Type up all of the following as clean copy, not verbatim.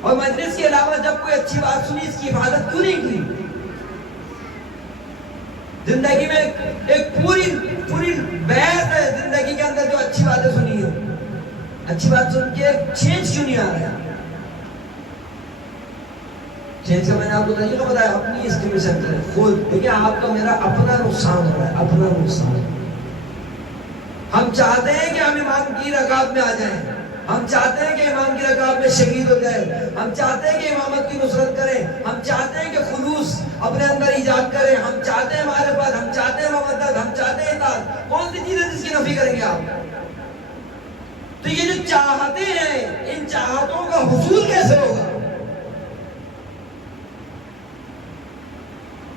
اور مجلس کے علاوہ جب کوئی اچھی بات سنی اس کی حفاظت کیوں نہیں کی؟ زندگی میں ایک پوری بحث ہے زندگی کے اندر جو اچھی باتیں سنی ہے، اچھی بات سن کے چینج کیوں نہیں آ رہا ہے؟ چینج کا میں نے آپ کو طریقہ بتایا، اپنی اسٹیمیشن کریں خود. دیکھیں آپ کا میرا اپنا نقصان ہو رہا ہے، اپنا نقصان. ہم چاہتے ہیں کہ ہم امام کی رکعت میں آ جائیں، ہم چاہتے ہیں کہ امام کی رکعت میں شہید ہو جائیں، ہم چاہتے ہیں کہ امامت کی نصرت کریں، ہم چاہتے ہیں کہ خلوص اپنے اندر ایجاد کریں، ہم چاہتے ہیں معرفت، ہم چاہتے ہیں مودت، ہم چاہتے ہیں اطاعت. کون سی چیز ہے جس کی نفی کریں گے آپ؟ تو یہ جو چاہتے ہیں، ان چاہتوں کا حصول کیسے ہوگا؟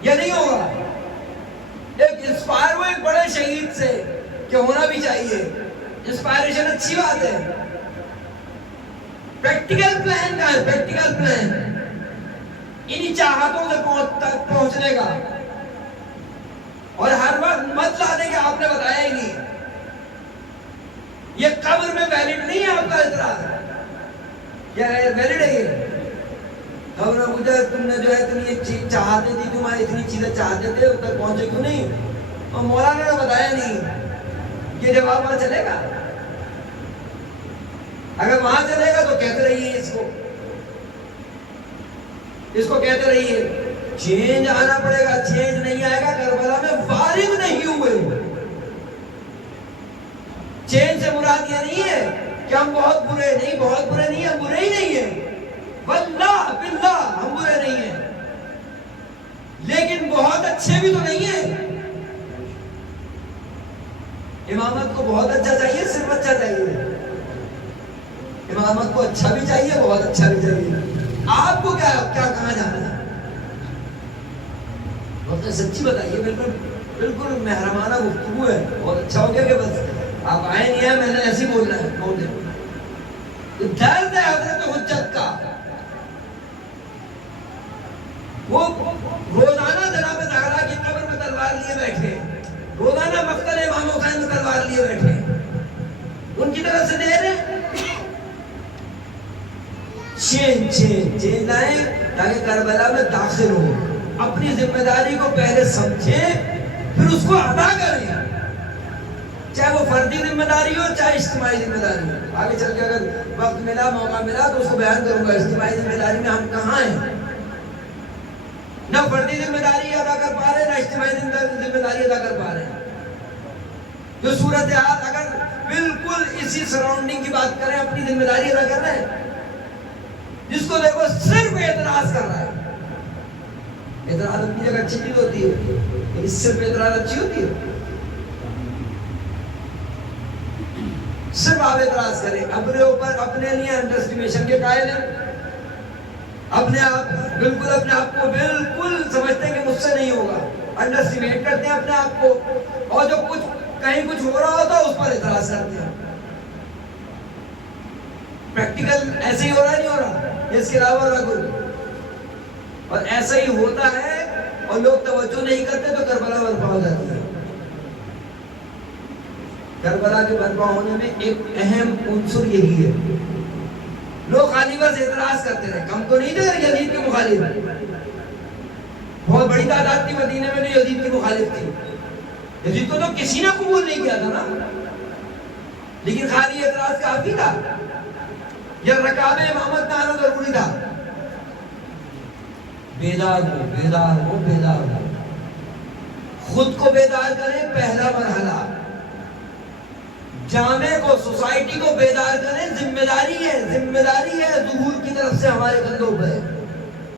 یہ نہیں ہوگا. ایک انسپائر ہو ایک بڑے شہید سے کہ ہونا بھی چاہیے، انسپائریشن اچھی بات ہے. پریکٹیکل پلان کا ہے، پریکٹیکل پلان انہی چاہتوں سے تک پہنچنے کا. اور ہر وقت مت لا دیں کہ آپ نے بتایا ہی نہیں. یہ قبر میں ویلڈ نہیں ہے آپ کا اعتراض. کیا ہے ویلڈ ہے؟ یہ قبر میں پوچھا تم نے جو ہے اتنی چاہتے تھی، تمہاری اتنی چیزیں چاہتے تھے، اس تک پہنچے کیوں نہیں؟ اور مولانا نے بتایا نہیں. یہ جواب وہاں چلے گا؟ اگر وہاں چلے گا تو کہتے رہیے اس کو کہتے رہیے چینج آنا پڑے گا. چینج نہیں آئے گا. کربلا میں وارث نہیں ہوئے. چینج سے مراد یہ نہیں ہے کہ ہم بہت برے نہیں، بہت برے نہیں، ہم برے ہی نہیں ہیں. واللہ باللہ ہم برے نہیں ہیں، لیکن بہت اچھے بھی تو نہیں ہیں. امامت کو بہت اچھا چاہیے، صرف اچھا چاہیے؟ امامت کو اچھا بھی چاہیے، بہت اچھا بھی چاہیے. آپ کو کیا کہاں جانا ہے؟ بہت سچی بتائیے. بالکل مہربانہ گفتگو ہے. بہت اچھا ہو گیا کہ بس آپ آئے نہیں ہیں، میں نے ایسے ہی بولنا ہے. درد ہے حضرت حجت کا. وہ روزانہ جناب زہرا کی قبر میں تلوار لیے بیٹھے، روزانہ مقتل امام حسین میں تلوار لیے بیٹھے. ان کی طرف سے دے رہے چینج لائیں تاکہ کربلا میں داخل ہو، اپنی ذمہ داری کو پہلے سمجھیں پھر اس کو ادا کریں. چاہے وہ فردی ذمہ داری ہو چاہے اجتماعی ذمہ داری ہو. آگے چل کے اگر وقت ملا، موقع ملا تو اس کو بیان کروں گا. اجتماعی ذمہ داری میں ہم کہاں ہیں؟ نہ فردی ذمہ داری ادا کر پا رہے، نہ اجتماعی ذمہ داری ادا کر پا رہے. جو صورتحال اگر بالکل اسی سراؤنڈنگ کی بات کریں، اپنی ذمہ داری ادا کر رہے ہیں. جس کو دیکھو صرف اعتراض کر رہا ہے. اعتراض اپنی جگہ اچھی چیز ہوتی ہے، اس سے اعتراض اچھی ہوتی ہے. صرف آپ اعتراض کریں، اپنے اوپر اپنے لیے انڈر اسٹیمیشن کے قائل ہیں. اپنے آپ کو بالکل سمجھتے ہیں کہ مجھ سے نہیں ہوگا، انڈر اسٹیمیٹ کرتے ہیں اپنے آپ کو. اور جو کہیں کچھ ہو رہا ہوتا ہے اس پر اعتراض کرتے ہیں. پریکٹیکل ایسے ہی ہو رہا نہیں ہو رہا، اس کے علاوہ ہو رہا کوئی. اور ایسا ہی ہوتا ہے اور لوگ توجہ نہیں کرتے تو کربلا برپا ہو جاتی ہے. کربلا کے برپا ہونے میں ایک اہم عنصر یہی ہے. لوگ خالی بس اعتراض کرتے رہے. کم تو نہیں تھے یزید کے مخالف، بہت بڑی تعداد تھی مدینے میں جو یزید کے مخالف تھی. یزید کو تو کسی نے قبول نہیں کیا تھا نا، لیکن خالی اعتراض کافی تھا. یا رکاب امامت میں آنا ضروری تھا. بیدار ہو. خود کو بیدار کریں، پہلا مرحلہ. جامع کو، سوسائٹی کو بیدار کریں. ذمہ داری ہے ظہور کی طرف سے ہمارے کندھوں پہ.